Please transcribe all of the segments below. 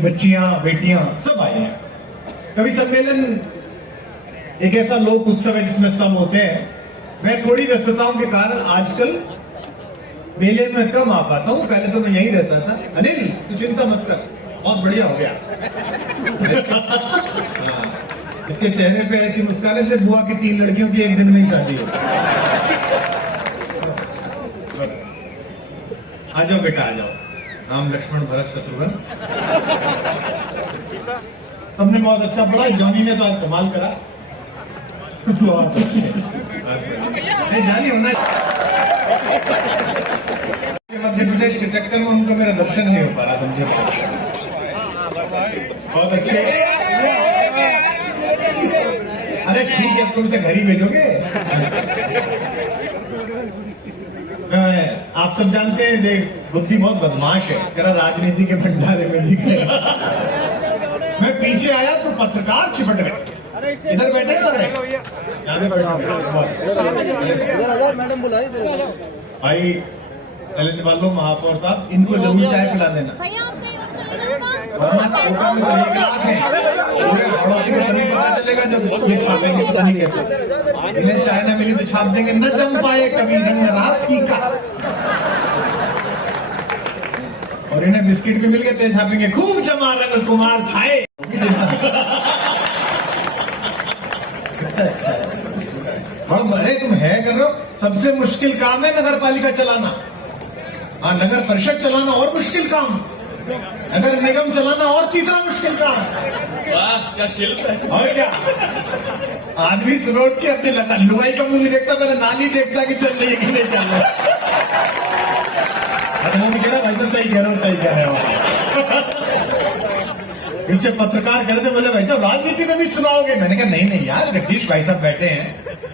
मेरी बच्चियां बेटियां सब आई हैं। कवि सम्मेलन एक ऐसा लोक उत्सव है जिसमें सब होते हैं। मैं थोड़ी व्यस्तताओं के कारण आजकल मेले में कम आ पाता हूं। पहले तो मैं यहीं रहता था। अनिल तू चिंता मत कर, बहुत बढ़िया हो गया। हाँ, इसके चेहरे पे ऐसी मुस्काने से बुआ की 3 लड़कियों की एक दिन में ही शादी हो। आ जाओ बेटा आ जाओ, राम लक्ष्मण भरत शत्रुघ्न। तुमने बहुत अच्छा पढ़ा, जॉनी ने तो आज कमाल करा। बहुत अच्छे, नहीं जानी होना। मध्य प्रदेश के चक्कर में उनको मेरा दर्शन नहीं हो पा रहा, समझे? बहुत अच्छे। अरे ठीक है, तुमसे घर ही भेजोगे। आप सब जानते हैं देख बुद्धि बहुत बदमाश है, तेरा राजनीति के भंडारे में भी गया। मैं पीछे आया तो पत्रकार चिपट गए। इधर बैठे सारे, मैडम बुलाई भाई चलने वालों महापौर साहब, इनको जरूर चाय पिला देना। चलेगा जब ये छापेंगे, पता नहीं कैसे। इन्हें चाय न मिली तो छाप देंगे, न जम पाए कभी रंग रहा फीका। और इन्हें बिस्किट भी मिल गए तो छापेंगे खूब जमा रंग कुमार छाए। अरे तुम है कर रहे हो, सबसे मुश्किल काम है नगर पालिका चलाना। हाँ, नगर परिषद चलाना और मुश्किल काम, नगर निगम चलाना और तीसरा मुश्किल काम। वाह क्या शिल्प है। और क्या, आदमी रोड के अपने लुगाई का मुंह नहीं देखता, पहले नाली देखता कि चल रही है कि नहीं चल रहा। भाई तो सही कह रहे हो, सही कह रहे हो। पीछे पत्रकार कह रहे थे, बोले भाई साहब राजनीति में भी सुनाओगे? मैंने कहा नहीं यार, जगदीश भाई साहब बैठे हैं,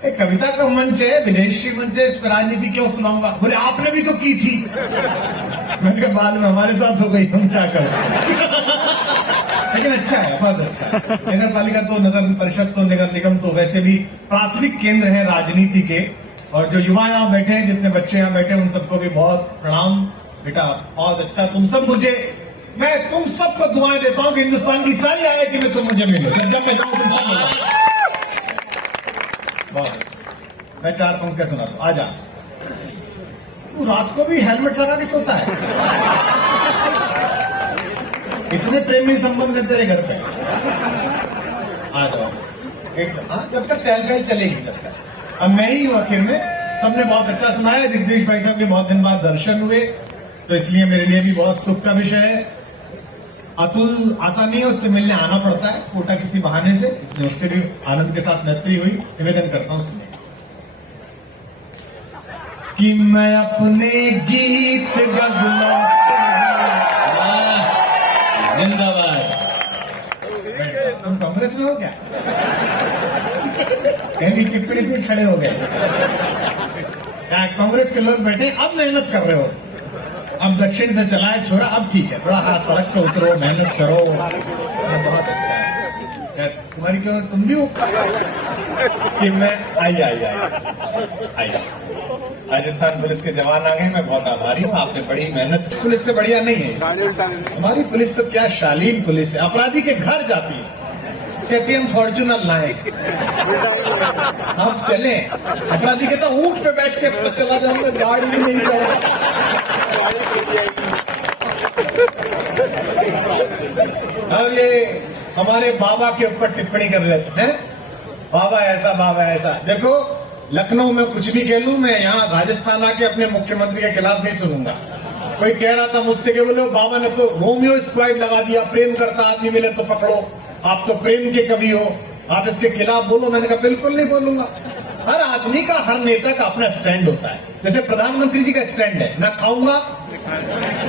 एक कविता का मंच है, विदेशी मंच है, इस पर राजनीति क्यों सुनाऊंगा? बोले आपने भी तो की थी। मैंने कहा बाद में हमारे साथ हो गई, हम क्या करें। लेकिन अच्छा है, बहुत अच्छा। नगर पालिका तो, नगर परिषद तो, नगर निगम तो वैसे भी प्राथमिक केंद्र है राजनीति के। और जो युवा यहाँ बैठे हैं, जितने बच्चे यहाँ बैठे हैं, उन सबको भी बहुत प्रणाम। बेटा बहुत अच्छा, तुम सब मुझे, मैं तुम सबको दुआएं देता हूं कि हिंदुस्तान की सारी आईआईटी में तुम मुझे मिलो। जब मैं जाऊं तुम बहुत अच्छा। मैं 4 पंक्तियां सुनाता हूं, आजा। तू रात को भी हेलमेट लगा के सोता है? इतने प्रेमी संबंध है तेरे घर पे। आ जाओ, जब तक चहल चलेगी तब तक। अब मैं ही हूं आखिर में। सबने बहुत अच्छा सुनाया। जगदीश भाई साहब के बहुत दिन बाद दर्शन हुए, तो इसलिए मेरे लिए भी बहुत सुख का विषय है। अतुल आता नहीं है, उससे मिलने आना पड़ता है कोटा किसी बहाने से, उससे भी आनंद के साथ मैत्री हुई। निवेदन करता हूं उसमें कि मैं अपने गीत गजलों जिंदाबाद। तुम कांग्रेस में हो क्या? पहली टिप्पणी पे खड़े हो गए। कांग्रेस के लोग बैठे, अब मेहनत कर रहे हो, अब दक्षिण से चला है छोरा, अब ठीक है, थोड़ा हाथ सड़क पे उतरो, मेहनत करो। बहुत अच्छा है तुम्हारी, क्यों तुम भी हो कि मैं आई। राजस्थान पुलिस के जवान आ गए, मैं बहुत आभारी हूँ। आपने बड़ी मेहनत, पुलिस से बढ़िया नहीं है हमारी पुलिस, तो क्या शालीन पुलिस है। अपराधी के घर जाती है, कहती है हम फॉर्चूनर लाए, आप चले। अपराधी कहता ऊंट पे बैठ के तो चला जाऊंगा, गाड़ी भी नहीं चला। अब ये हमारे बाबा के ऊपर टिप्पणी कर लेते हैं, बाबा ऐसा। देखो लखनऊ में कुछ भी कह लूं, मैं यहाँ राजस्थान आके अपने मुख्यमंत्री के खिलाफ नहीं सुनूंगा। कोई कह रहा था मुझसे कि बोले बाबा ने तो रोमियो स्क्वाड लगा दिया, प्रेम करता आदमी मिले तो पकड़ो, आप तो प्रेम के कवि हो, आप इसके खिलाफ बोलो। मैंने कहा बिल्कुल नहीं बोलूंगा। हर आदमी का, हर नेता का अपना स्टैंड होता है। जैसे प्रधानमंत्री जी का स्टैंड है, न खाऊंगा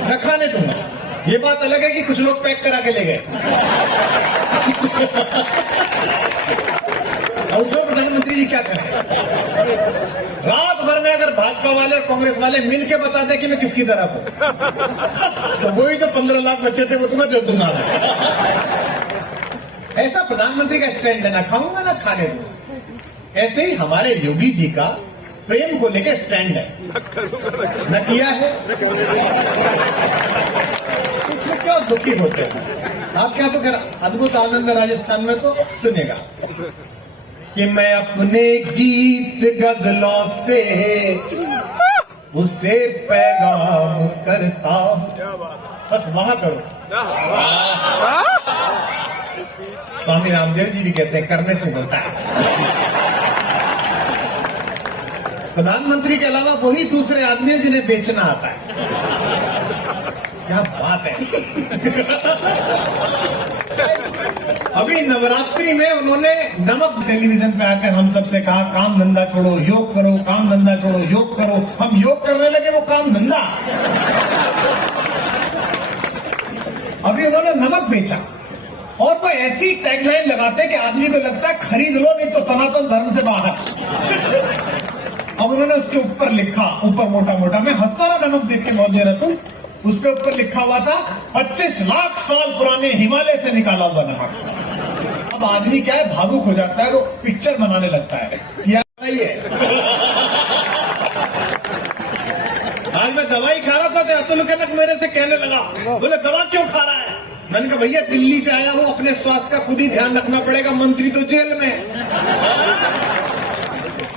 न खाने दूंगा। ये बात अलग है कि कुछ लोग पैक करा के ले गए। और उसमें प्रधानमंत्री जी क्या करें? रात भर में अगर भाजपा वाले और कांग्रेस वाले मिलके बता दें कि मैं किसकी तरफ हूं, तो वही जो 15 लाख बचे थे वो तुम्हें दे दूंगा। ऐसा प्रधानमंत्री का स्टैंड है, ना खाऊंगा ना खाने दूंगा। ऐसे ही हमारे योगी जी का प्रेम को लेकर स्टैंड है, न किया है। इसमें क्यों दुखी होते हैं? आपके यहाँ तो खैर अद्भुत आनंद है राजस्थान में, तो सुनिएगा कि मैं अपने गीत गजलों से उसे पैगाम करता हूं। बस वहां करो। स्वामी रामदेव जी भी कहते हैं करने से होता है। प्रधानमंत्री के अलावा वही दूसरे आदमी हैं जिन्हें बेचना आता है। क्या बात है। अभी नवरात्रि में उन्होंने नमक टेलीविजन पे आकर हम सबसे कहा काम धंधा छोड़ो योग करो, काम धंधा छोड़ो योग करो। हम योग करने लगे, वो काम धंधा। अभी उन्होंने नमक बेचा और वो ऐसी टैगलाइन लगाते कि आदमी को लगता है खरीद लो नहीं तो सनातन धर्म से बाहर। अब उन्होंने उसके ऊपर लिखा, ऊपर मोटा मोटा, मैं हंसता रहा नमक देख के बहुत देर तुम, उसके ऊपर लिखा हुआ था 25 लाख साल पुराने हिमालय से निकाला हुआ नमक। अब आदमी क्या है, भावुक हो जाता है, वो पिक्चर बनाने लगता है। यह है। आज मैं दवाई खा रहा था तो अतुल कनक मेरे से कहने लगा, बोले दवा क्यों खा रहा है? मैंने कहा भैया दिल्ली से आया हूं, अपने स्वास्थ्य का खुद ही ध्यान रखना पड़ेगा, मंत्री तो जेल में।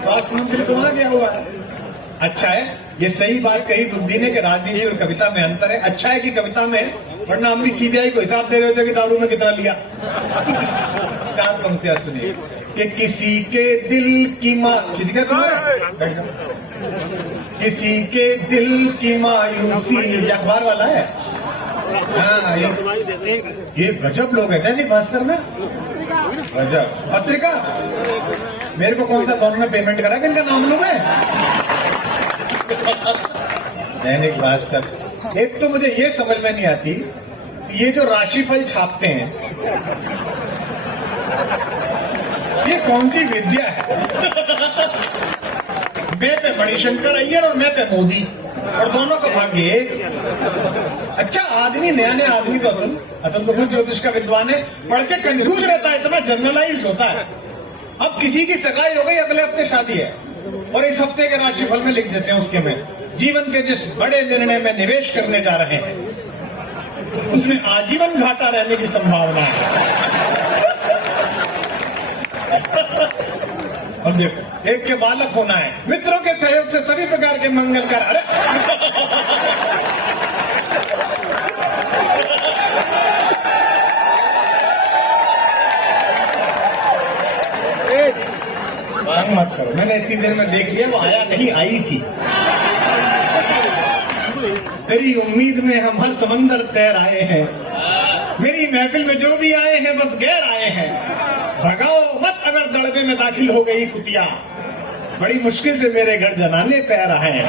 स्वास्थ्य मंत्री तो वहां गया हुआ है। अच्छा है, ये सही बात कही बुद्धि ने कि राजनीति और कविता में अंतर है। अच्छा है कि कविता में, वरना हम भी सीबीआई को हिसाब दे रहे होते कि दारू में कितना लिया। 4 पंक्तियां सुनिए कि किसी के दिल की किसी के दिल की मायूसी, अखबार वाला है। हाँ, ये गजब लोग हैं दैनिक भास्कर में, गजब। पत्रिका मेरे को कौन सा दोनों ने पेमेंट करा कि इनका नाम लूं मैं? दैनिक भास्कर। एक तो मुझे ये समझ में नहीं आती, ये जो राशिफल छापते हैं ये कौन सी विद्या है? मैं पे मणिशंकर अय्यर और मैं पे मोदी, और दोनों का भाग्य एक। अच्छा आदमी, नया नया आदमी को अतुल तो ज्योतिष का विद्वान है, पढ़ के कंफ्यूज रहता है, इतना जर्नलाइज होता है। अब किसी की सगाई हो गई, अगले हफ्ते शादी है, और इस हफ्ते के राशिफल में लिख देते हैं उसके में जीवन के जिस बड़े निर्णय में निवेश करने जा रहे हैं उसमें आजीवन घाटा रहने की संभावना है। और देखो, एक के बालक होना है, मित्रों के सहयोग से सभी प्रकार के मंगल कर। अरे मांग मत करो, मैंने इतनी देर में देख लिया, वो आया नहीं, आई थी। तेरी उम्मीद में हम हर समंदर तैर आए हैं, मेरी महफिल में जो भी आए हैं बस गैर आए हैं। भगाओ मत अगर दड़बे में दाखिल हो गई कुतिया, बड़ी मुश्किल से मेरे घर जनाने पैर आए हैं।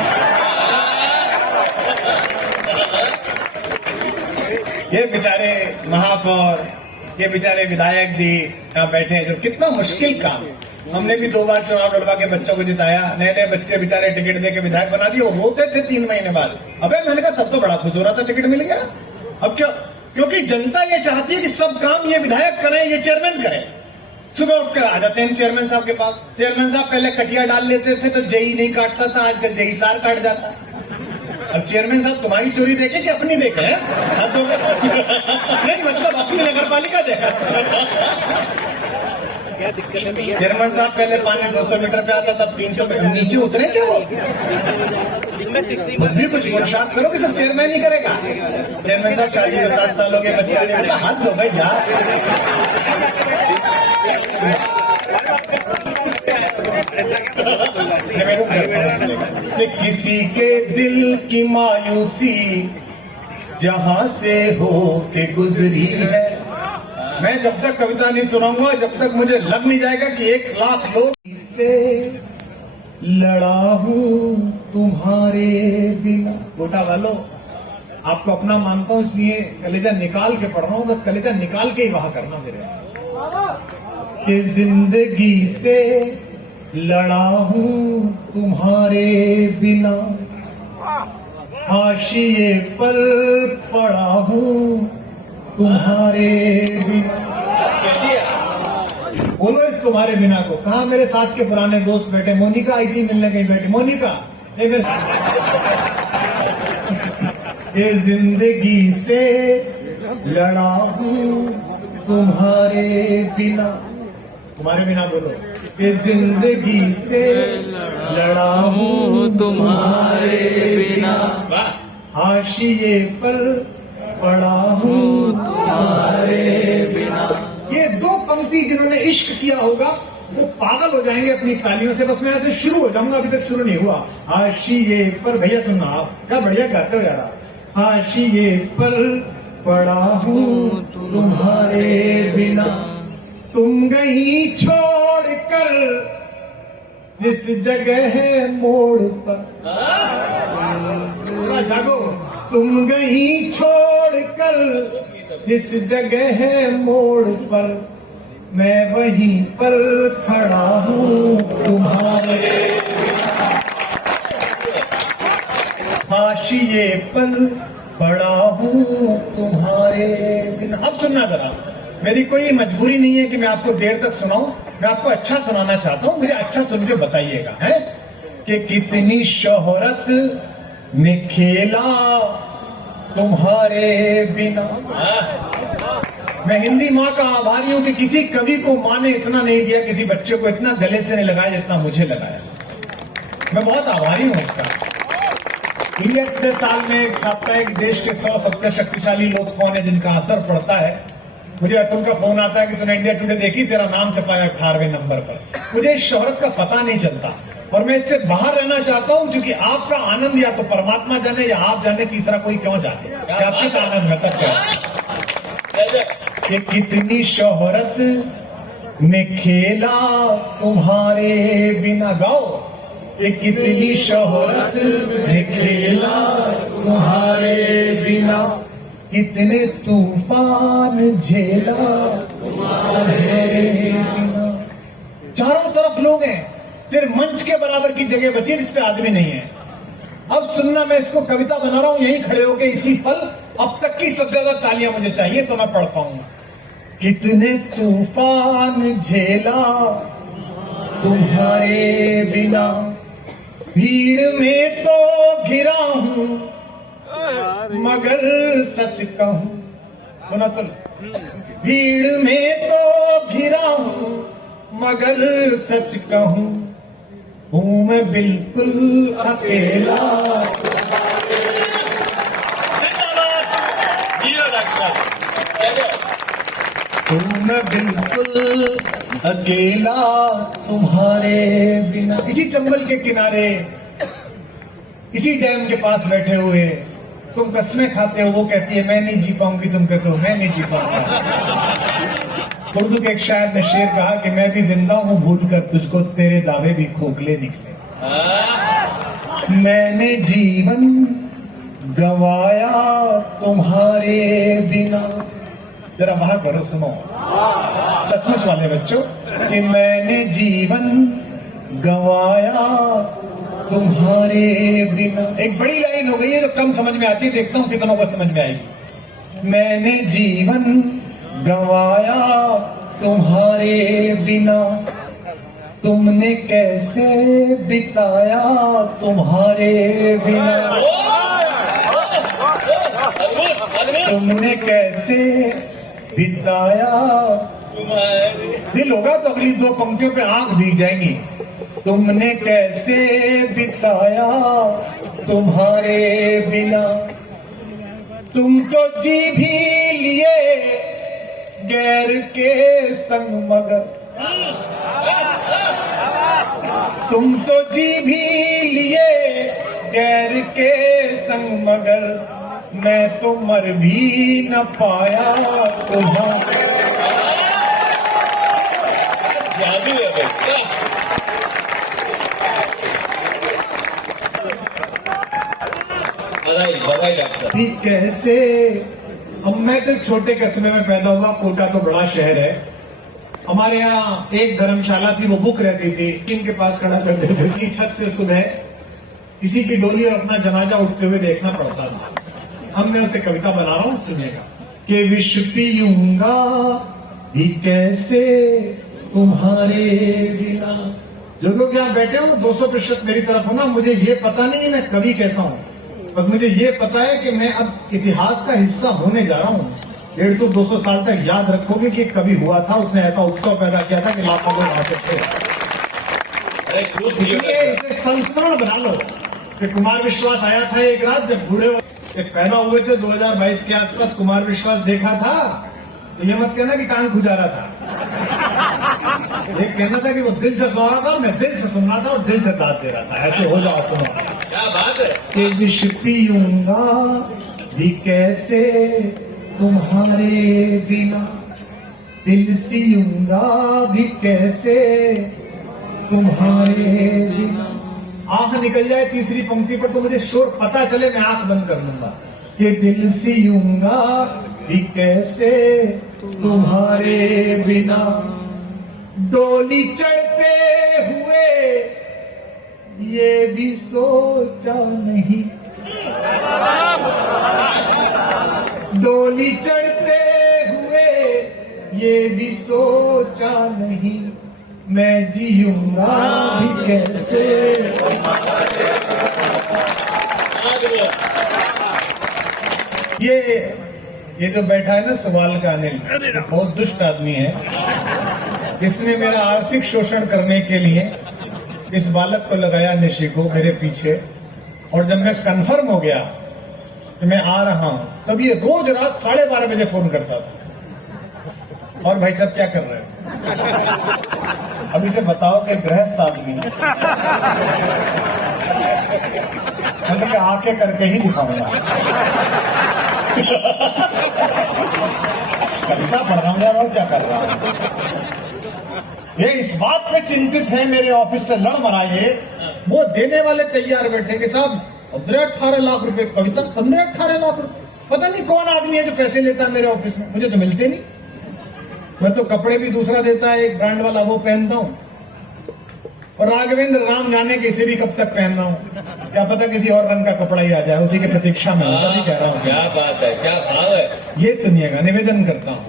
ये बेचारे महापौर, ये बेचारे विधायक जी यहाँ बैठे हैं, जो कितना मुश्किल काम। हमने भी 2 बार चुनाव लड़वा के बच्चों को जिताया, नए नए बच्चे बेचारे टिकट दे के विधायक बना दिए, वो रोते थे 3 महीने बाद। अबे मैंने कहा तब तो बड़ा खुश हो रहा था टिकट मिल गया। अब क्यों? क्योंकि जनता ये चाहती है कि सब काम ये विधायक करें, ये चेयरमैन करें। सुबह उठकर आ जाते हैं चेयरमैन साहब के पास। चेयरमैन साहब पहले कटिया डाल लेते थे तो जेई नहीं काटता था, आजकल जेई तार काट जाता है। अब चेयरमैन साहब तुम्हारी चोरी देखे कि अपनी देखे हैं? नहीं मतलब अपनी नगर पालिका देखा। चेयरमैन साहब पहले पानी 200 मीटर पे आता, तब 300 मीटर नीचे उतरे क्या? भी कुछ पुरुषार्थ करो कि सब चेयरमैन ही करेगा। चेयरमैन साहब शादी को 7 साल हो गए, बच्चे आने वाला, हाथ दो भाई यार। कि किसी के दिल की मायूसी जहां से हो के गुजरी है। मैं जब तक कविता नहीं सुनाऊंगा, जब तक मुझे लग नहीं जाएगा कि 1 लाख लोग इससे लड़ा हूं तुम्हारे बिना। गोटा वालों, आपको अपना मानता हूं, इसलिए कलेजा निकाल के पढ़ रहा हूं, बस कलेजा निकाल के ही वहां करना मेरे कि जिंदगी से लड़ा हूं तुम्हारे बिना, हाशिए पर पड़ा हूं तुम्हारे बिना। बोलो इस तुम्हारे बिना को। कहा मेरे साथ के पुराने दोस्त बैठे? मोनिका आई थी मिलने, कहीं बैठी मोनिका, ये जिंदगी से लड़ा हूँ तुम्हारे बिना, तुम्हारे बिना बोलो, कि जिंदगी से लड़ा हूँ तुम्हारे बिना, हाशिए पर पड़ा हूँ तुम्हारे बिना। ये दो पंक्ति जिन्होंने इश्क किया होगा वो पागल हो जाएंगे अपनी तालियों से। बस मैं ऐसे शुरू हो जाऊंगा, अभी तक शुरू नहीं हुआ। हाशिए पर, भैया सुनना आप क्या बढ़िया गाते हो यार। हाशिए पर पड़ा हूँ तुम्हारे बिना, तुम गई छोड़ कर जिस जगह है मोड़ पर, जागो, तुम गई छोड़ कर जिस जगह है मोड़ पर, मैं वहीं पर खड़ा हूँ तुम्हारे, हाशिए पर पड़ा हूँ तुम्हारे बिना। अब सुनना जरा, मेरी कोई मजबूरी नहीं है कि मैं आपको देर तक सुनाऊं, मैं आपको अच्छा सुनाना चाहता हूं, मुझे अच्छा सुन के बताइएगा है कि कितनी शोहरत में खेला तुम्हारे बिना। मैं हिंदी माँ का आभारी हूं कि किसी कवि को माँ ने इतना नहीं दिया, किसी बच्चे को इतना गले से नहीं लगाया जितना मुझे लगाया। मैं बहुत आभारी हूं इसका। इंडिया टुडे साल में एक छापता है कि देश के 100 सबसे शक्तिशाली लोग कौन है जिनका असर पड़ता है। मुझे अतुल का फोन आता है कि तूने इंडिया टुडे देखी, तेरा नाम छपा है 18वें नंबर पर। मुझे इस शोहरत का पता नहीं चलता और मैं इससे बाहर रहना चाहता हूं, क्योंकि आपका आनंद या तो परमात्मा जाने या आप जाने, तीसरा कोई क्यों जाने। क्या आप किस आनंद में तक क्या कि कितनी शोहरत में खेला तुम्हारे बिना। गाओ, कि कितनी शोहरत में खेला तुम्हारे बिना, कितने तूफान झेला तुम्हारे बिना। चारों तरफ लोग हैं, सिर्फ मंच के बराबर की जगह बची जिस पे आदमी नहीं है। अब सुनना, मैं इसको कविता बना रहा हूं, यहीं खड़े होके इसी पल अब तक की सबसे ज्यादा तालियां मुझे चाहिए तो मैं पढ़ पाऊंगा। कितने तूफान झेला तुम्हारे बिना, भीड़ में तो घिरा हूं मगर सच कहूं, सुना तो, भीड़ में तो घिरा हूं मगर सच कहूं, हूं मैं बिल्कुल अकेला। हूं मैं बिल्कुल अकेला तुम्हारे बिना। इसी चंबल के किनारे, इसी डैम के पास बैठे हुए तुम कसमें खाते हो, वो कहती है मैं नहीं जी पाऊंगी, तुम कहते हो मैं नहीं जी पाऊंगा। उर्दू के एक शायर ने शेर कहा कि मैं भी जिंदा हूं भूल कर तुझको, तेरे दावे भी खोखले निकले। मैंने जीवन गवाया तुम्हारे बिना। जरा वहां करो, सुनो सचमुच वाले बच्चों, कि मैंने जीवन गवाया तुम्हारे बिना। एक बड़ी लाइन हो गई है जो कम समझ में आती है, देखता हूं कितनों को समझ में आएगी। मैंने जीवन गवाया तुम्हारे बिना, तुमने कैसे बिताया तुम्हारे बिना, तुमने कैसे बिताया। दिल होगा तो अगली दो पंक्तियों पे आंख भीग जाएंगी। तुमने कैसे बिताया तुम्हारे बिना, तुम तो जी भी लिए गैर के संग मगर, तुम तो जी भी लिए गैर के संग मगर, मैं तो मर भी न पाया तुम्हारे। ठीक कैसे। अब मैं तो छोटे कस्बे में पैदा हुआ, कोटा तो बड़ा शहर है। हमारे यहाँ एक धर्मशाला थी, वो बुक रहती थी, इनके पास खड़ा करते थे कि छत से सुबह किसी की डोली और अपना जनाजा उठते हुए देखना पड़ता था। हम मैं उसे कविता बना रहा हूं, सुनिएगा। कि विष पीऊंगा भी कैसे तुम्हारे बिना। जो लोग यहाँ बैठे हो 200% मेरी तरफ हो ना, मुझे ये पता नहीं मैं कवि कैसा हूं, बस मुझे ये पता है कि मैं अब इतिहास का हिस्सा होने जा रहा हूं। 150-200 साल तक याद रखोगे कि कभी हुआ था, उसने ऐसा उत्सव पैदा किया था कि लाखों लोग आते थे। अरे खूब इसलिए इसे संस्मरण बना लो कि कुमार विश्वास आया था एक रात जब बूढ़े पैदा हुए थे 2022 के आसपास, कुमार विश्वास देखा था, तो ये मत कहना कि टांग खुजा रहा था। ये कहना था कि वो दिल से सो रहा था, मैं दिल से सुन रहा था और दिल से दाद दे रहा था। ऐसे हो जाओ सुनो। क्या बात है। कि विष पीऊंगा भी कैसे तुम्हारे बिना, दिल सीऊंगा भी कैसे तुम्हारे बिना। आंख निकल जाए तीसरी पंक्ति पर तो मुझे शोर पता चले, मैं आंख बंद कर लूंगा। कि दिल सीऊंगा भी कैसे तुम्हारे बिना, डोली चढ़ते हुए ये भी सोचा नहीं, डोली चढ़ते हुए ये भी सोचा नहीं, मैं जीऊंगा भी कैसे। ये जो बैठा है ना सवाल का अनिल, बहुत दुष्ट आदमी है। इसने मेरा आर्थिक शोषण करने के लिए इस बालक को लगाया नशे को मेरे पीछे, और जब मैं कंफर्म हो गया कि मैं आ रहा हूं, तब ये रोज रात 12:30 बजे फोन करता था। और भाई साहब क्या कर रहे हो? अब इसे बताओ कि गृहस्थ आदमी है, मैं आके करके ही दिखाऊंगा। कविता पढ़ रहा हूं यार, और क्या कर रहा हूं। ये इस बात पे चिंतित है मेरे ऑफिस से लड़ मराए, वो देने वाले तैयार बैठे कि साहब 15-18 लाख रुपए कविता, 15-18 लाख रुपए। पता नहीं कौन आदमी है जो पैसे लेता है मेरे ऑफिस में, मुझे तो मिलते नहीं। मैं तो कपड़े भी दूसरा देता है, एक ब्रांड वाला वो पहनता हूं, और राघवेंद्र राम जाने कि इसे भी कब तक पहनना हूं, क्या पता किसी और रंग का कपड़ा ही आ जाए, उसी की प्रतीक्षा में हूं। कह रहा हूं क्या बात है, क्या भाव है। ये सुनिएगा, निवेदन करता हूं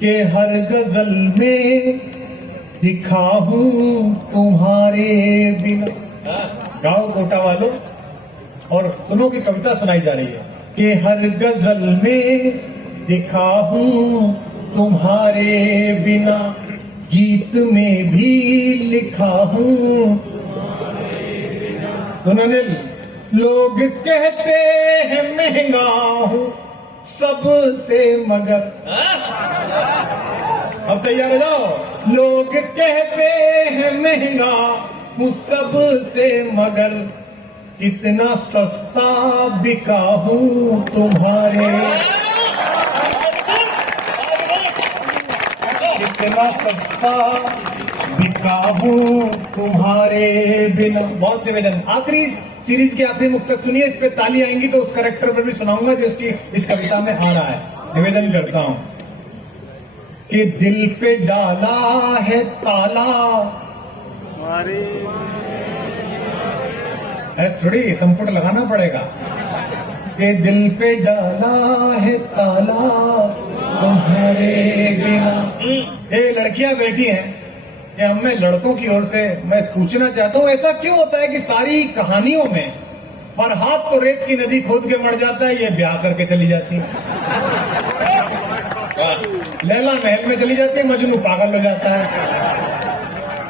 कि हर गजल में दिखा हूं तुम्हारे बिना। गाओ कोटा वालों, और सुनो की कविता सुनाई जा रही है कि हर गजल में दिखा हूं तुम्हारे बिना, गीत में भी लिखा हूं। सुनिए, लोग कहते हैं महंगा हूं सबसे, मगर अब तैयार हो जाओ। लोग कहते हैं महंगा हूं सबसे, मगर इतना सस्ता बिका हूं तुम्हारे, इतना सस्ता बिका हूं तुम्हारे बिना। बहुत निवेदन, आखिरी सीरीज की आखिरी मुक्तक सुनिए, इस पे ताली आएंगी तो उस करेक्टर पर भी सुनाऊंगा जिसकी इस कविता में आ रहा है। निवेदन करता हूं कि दिल पे डाला है ताला, ऐसे थोड़ी संपुट लगाना पड़ेगा, कि दिल पे डाला है ताला तुम्हारे बिना। ये लड़कियां बैठी हैं, ये हम में लड़कों की ओर से मैं पूछना चाहता हूं, ऐसा क्यों होता है कि सारी कहानियों में फरहाद तो रेत की नदी खोद के मर जाता है, ये ब्याह करके चली जाती है। लैला महल में चली जाती है, मजनू पागल हो जाता है।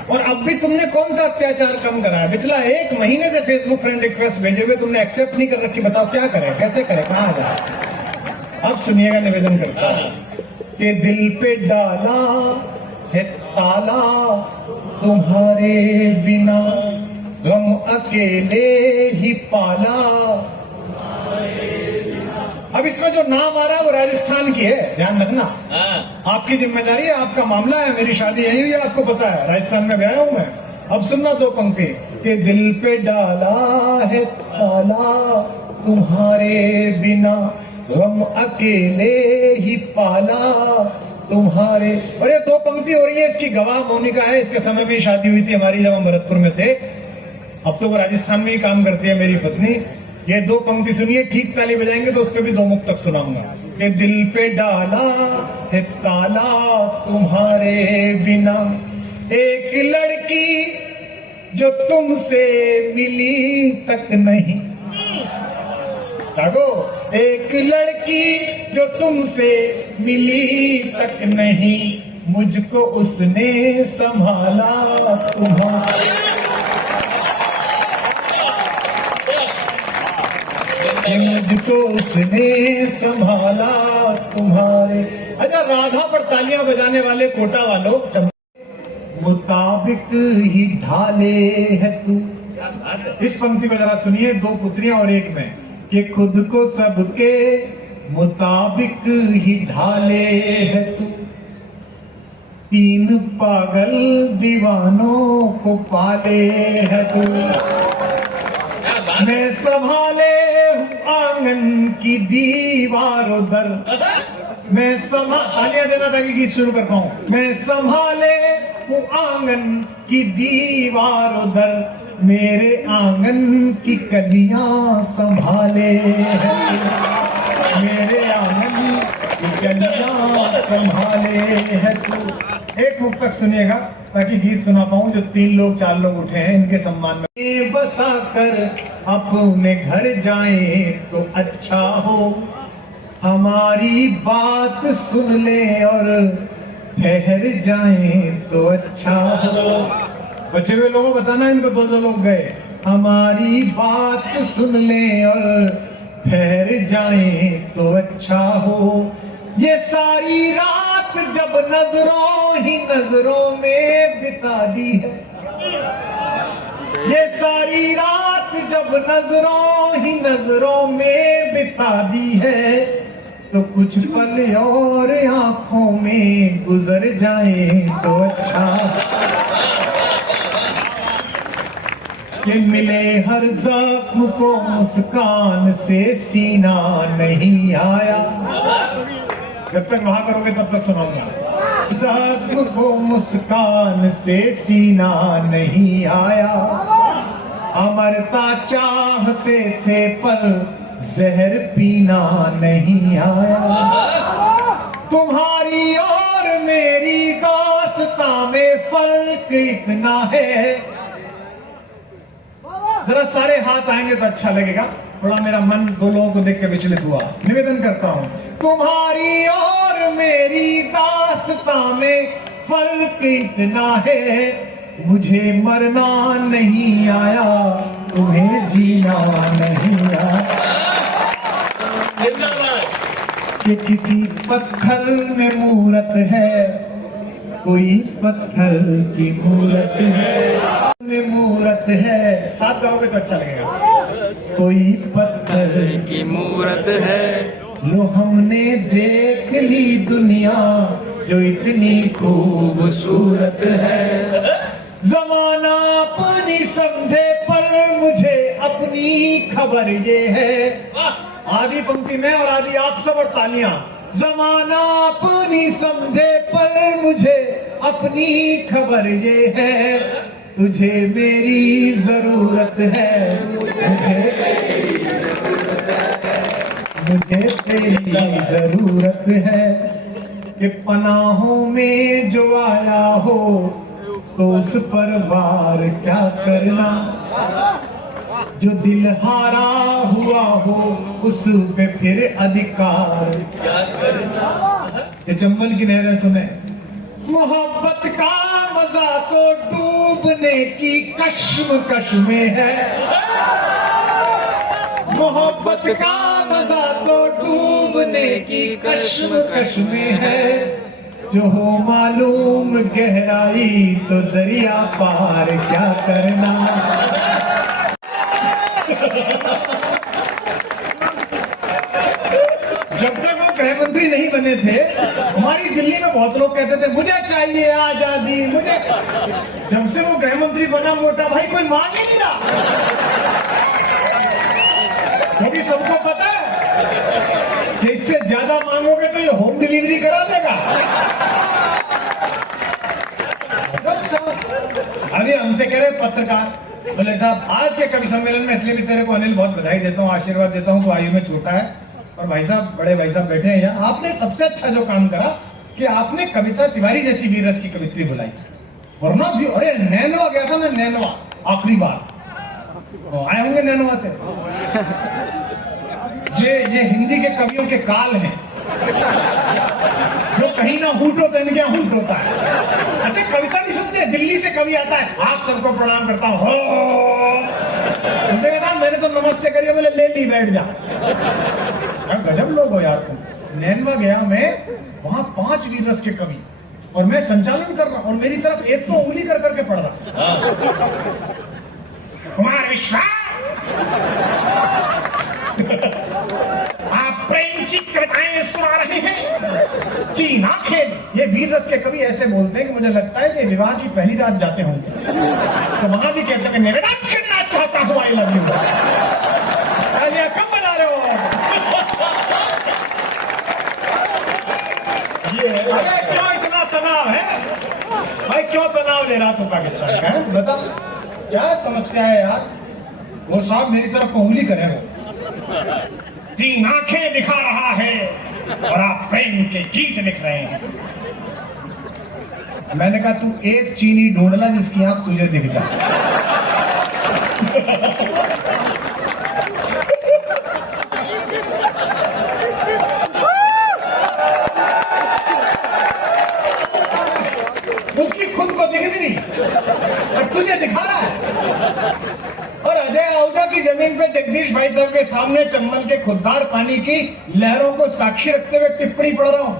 और अब भी तुमने कौन सा अत्याचार कम करा है? पिछला 1 महीने से फेसबुक फ्रेंड रिक्वेस्ट भेजे हुए तुमने एक्सेप्ट नहीं कर रखी, बताओ क्या करें, कैसे करें, कहां जाए? अब सुनिएगा, निवेदन करता हूं कि दिल पे डाला है ताला तुम्हारे बिना, गम अकेले ही पाला। अब इसमें जो नाम आ रहा है वो राजस्थान की है, ध्यान रखना। आपकी जिम्मेदारी है, आपका मामला है, मेरी शादी यही हुई है, आपको पता है, राजस्थान में गया हूं मैं। अब सुनना 2 पंक्ति कि दिल पे डाला है ताला तुम्हारे बिना, गम अकेले ही पाला तुम्हारे। और ये 2 पंक्ति हो रही है, इसकी गवाह मोनिका है, इसके समय भी शादी हुई थी हमारी जब हम भरतपुर में थे। अब तो वो राजस्थान में ही काम करती है मेरी पत्नी। ये 2 पंक्ति सुनिए, ठीक ताली बजाएंगे तो उस पर भी 2 मुक्त तक सुनाऊंगा कि दिल पे डाला है ताला तुम्हारे बिना, एक लड़की जो तुमसे मिली तक नहीं। काटो एक लड़की जो तुमसे मिली तक नहीं, मुझको उसने संभाला तुम्हारा। मुझको उसने संभाला तुम्हारे। अच्छा, राधा पर तालियां बजाने वाले कोटा वालों, मुताबिक ही ढाले है तू। इस पंक्ति को जरा सुनिए, दो पुत्रियां और एक में, कि खुद को सबके मुताबिक ही ढाले है तू। तीन पागल दीवानों को पाले है तू। मैं संभाले हूँ आंगन की दीवारों दर। मैं तालियां देना ताकि गीत शुरू कर पाऊं। मैं संभाले हूँ आंगन की दीवारों दर, मेरे आंगन की कलियां संभाले है। मेरे आंगन की कलियां संभाले है तू। एक मुख तक सुनिएगा ताकि गीत सुना पाऊं। जो 3 लोग 4 लोग उठे हैं, इनके सम्मान में बसा कर अपने घर जाए तो अच्छा हो। हमारी बात सुन ले और ठहर जाए तो अच्छा हो। बचे हुए लोगों बताना इनको 2 लोग गए। हमारी बात सुन ले और ठहर जाए तो अच्छा हो। ये सारी रात जब नजरों ही नजरों में बिता दी है, ये सारी रात जब नजरों ही नजरों में बिता दी है, तो कुछ पल और आंखों में गुजर जाए तो अच्छा। कि मिले हर जख्म को मुस्कान से सीना नहीं आया। जब तक वहां करोगे तब तक सुनाऊंगा। जख्म को मुस्कान से सीना नहीं आया। अमरता चाहते थे पर जहर पीना नहीं आया। तुम्हारी और मेरी दास्तां में फर्क इतना है। जरा सारे हाथ आएंगे तो अच्छा लगेगा। थोड़ा मेरा मन 2 लोगों को देख के विचलित हुआ। निवेदन करता हूं, तुम्हारी और मेरी दास्तां में फर्क इतना है। मुझे मरना नहीं आया, तुम्हें जीना नहीं आया। कि किसी पत्थर में मूरत है, कोई पत्थर की मूरत है, में मूरत है। साथ गाओगे तो अच्छा लगेगा। कोई पत्थर की मूरत है, लो हमने देख ली दुनिया जो इतनी खूबसूरत है। जमाना अपनी समझे पर मुझे अपनी खबर ये है। आधी पंक्ति में और आधी आप सब और तालियां। जमाना अपनी समझे पर मुझे अपनी खबर ये है। तुझे मेरी जरूरत है, मुझे तेरी जरूरत है। कि पनाहों में जो आया हो तो उस पर वार क्या करना। जो दिल हारा हुआ हो उस पे फिर अधिकार क्या करना। ये चंबल की नहरें सुने। मोहब्बत का मजा तो डूबने की कश्मकश में है। मोहब्बत का मजा तो डूबने की कश्मकश में है। जो हो मालूम गहराई तो दरिया पार क्या करना। जब तक वो गृह मंत्री नहीं बने थे, हमारी दिल्ली में बहुत लोग कहते थे मुझे चाहिए आजादी, मुझे। जब से वो गृह मंत्री बना मोटा भाई, कोई मांग ही नहीं रहा। क्योंकि सबको पता है कि इससे ज्यादा मांगोगे तो ये होम डिलीवरी करा देगा। अरे हमसे कह रहे पत्रकार, बोले साहब आज के कवि सम्मेलन में, इसलिए भी तेरे को अनिल बहुत बधाई देता हूँ, आशीर्वाद देता हूँ। तो आयु में छोटा है और भाई साहब, बड़े भाई साहब बैठे हैं यहाँ। आपने सबसे अच्छा जो काम करा कि आपने कविता तिवारी जैसी वीर रस की कवित्री बुलाई। वरना भी, अरे नैनवा गया था मैं, नैनवा आखिरी बार आए होंगे नैनवा से। ये हिंदी के कवियों के काल हैं, जो कहीं ना हूट होता है, इनके यहाँ हूट होता है। अच्छा, कविता नहीं सुनते? दिल्ली से कवि आता है, आप सबको प्रणाम करता हूँ, हो उनसे कहता मैंने तो नमस्ते करिए, बोले ले ली, बैठ जा। गजब लोग हो यार तुम। नैनवा गया मैं, वहां 5 वीर रस के कवि, और मैं संचालन कर रहा हूं, और मेरी तरफ एक तो उंगली कर करके पढ़ रहा। कुमार विश्वास, आप प्रेम की कविताएं सुना रहे हैं, चीन आंखें। ये वीर रस के कवि ऐसे बोलते हैं कि मुझे लगता है कि विवाह की पहली रात जाते होंगे, तो वहां भी कहते हैं निवेदन करना चाहता हूं, आई लव यू। कब बना रहे हो? ये क्यों इतना तनाव है भाई? क्यों तनाव ले रहा तू पाकिस्तान का? बता क्या समस्या है यार? वो साहब मेरी तरफ उंगली करे, वो चीन आंखें दिखा रहा है और आप प्रेम के गीत लिख रहे हैं। मैंने कहा तू एक चीनी ढूंढना जिसकी आंख तुझे दिख जाए। उसकी खुद को दिख नहीं और तुझे दिखा रहा है। और अजय आहूजा की जमीन पे जगदीश भाई साहब के सामने चंबल के खुददार पानी की लहरों को साक्षी रखते हुए टिप्पणी पढ़ रहा हूं,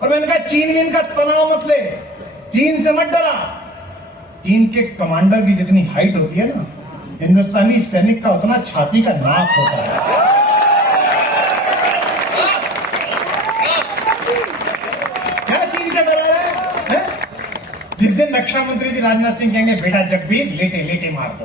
और मैंने कहा चीन विन का तनाव मत ले, चीन से मत डरा। चीन के कमांडर की जितनी हाइट होती है ना, हिंदुस्तानी सैनिक का उतना छाती का नाप होता है। क्या चीन से डरा है? जिस दिन रक्षा मंत्री जी राजनाथ सिंह कहेंगे बेटा जगबीर लेटे लेटे मार दो,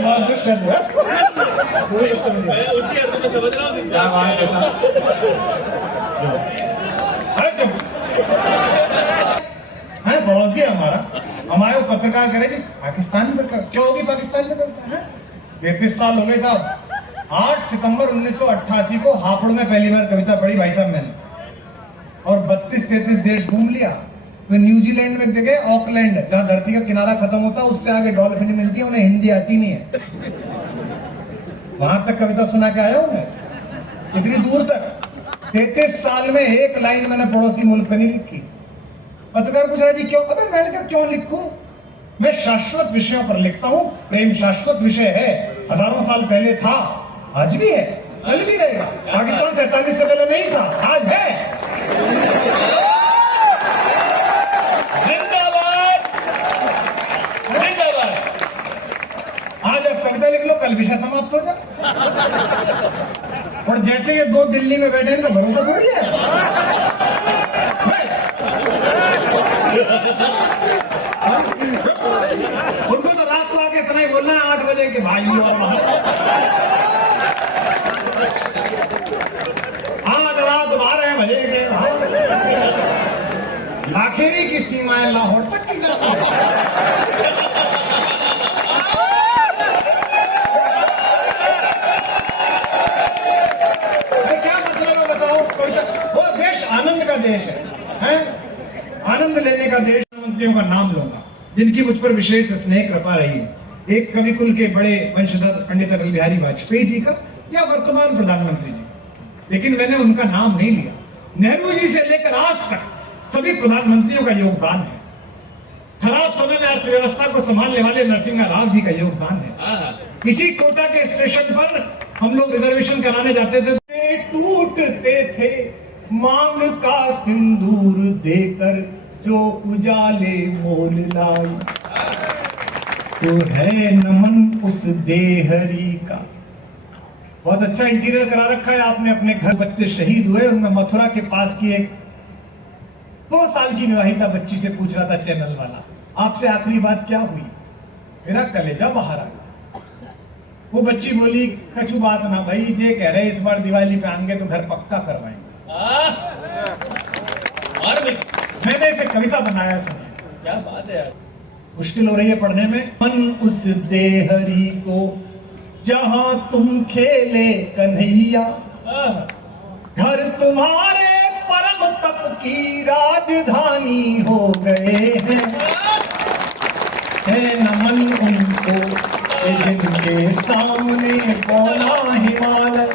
बहुत दुष्ट है। मैं उसी अर्थ में समझ रहा हूँ। क्या बात है साहब? है पड़ोसी हमारा, हमारे वो पत्रकार करे जी पाकिस्तान में क्यों होगी, पाकिस्तान में करता है। 33 साल हो गए साहब। 8 सितंबर 1988 को हापुड़ में पहली बार कविता पढ़ी भाई साहब मैंने, और 32-33 देश घूम लिया। फिर न्यूजीलैंड में गए, ऑकलैंड, जहाँ धरती का किनारा खत्म होता है, उससे आगे डॉल्फिन मिलती है, उन्हें हिंदी आती नहीं है, वहां तक कविता सुना के आया हूं मैं, इतनी दूर तक। 33 साल में एक लाइन मैंने पड़ोसी मुल्क पे नहीं लिखी। पत्रकार पूछ रहा जी क्यों? पता मैंने कहा क्यों लिखूं? मैं शाश्वत विषयों पर लिखता हूं। प्रेम शाश्वत विषय है, हजारों साल पहले था, आज भी है, कल भी रहेगा। पाकिस्तान 47 से पहले नहीं था, आज है। जिंदाबाद जिंदाबाद। आज आप कविता लिख लो, कल विषय समाप्त हो जाए। और जैसे ये 2 दिल्ली में बैठे हैं, तो भरोसा थोड़ी है। उनको तो रात को आके इतना ही बोलना है 8 बजे के भाइयों, आज रात 12 बजे के भाई, लाखेरी की सीमाएं लाहौर तक की जाती है। क्या मतलब है बताओ? वो देश आनंद का देश है? आनंद लेने का देश। मंत्रियों का नाम लूंगा जिनकी मुझ पर विशेष स्नेह कृपा रही है। एक कवि कुल के बड़े वंशधर पंडित अटल बिहारी वाजपेयी जी का, या वर्तमान प्रधानमंत्री जी, लेकिन मैंने उनका नाम नहीं लिया। नेहरू जी से लेकर आज तक सभी प्रधानमंत्रियों का योगदान है। खराब समय में अर्थव्यवस्था को संभालने वाले नरसिम्हा राव जी का योगदान है। इसी कोटा के स्टेशन पर हम लोग रिजर्वेशन कराने जाते थे, टूटते थे मांग का सिंदूर देकर जो उजाले मोल लाई, तो है नमन उस देहरी का। बहुत अच्छा इंटीरियर करा रखा है आपने अपने घर। बच्चे शहीद हुए, उनमें मथुरा के पास की एक 2 साल की विवाहिता बच्ची से पूछ रहा था चैनल वाला, आपसे आखिरी बात क्या हुई? मेरा कलेजा बाहर आ गया। वो बच्ची बोली कछु बात ना भाई, ये कह रहे इस बार दिवाली पे आएंगे तो घर पक्का करवाएंगे। और भी मैंने इसे कविता बनाया, सुनिए क्या बात है यार। मुश्किल हो रही है पढ़ने में। मन उस देहरी को जहां तुम खेले कन्हैया, घर तुम्हारे परम तप की राजधानी हो गए हैं। है नमन उनको जिनके सामने बोला हिमालय,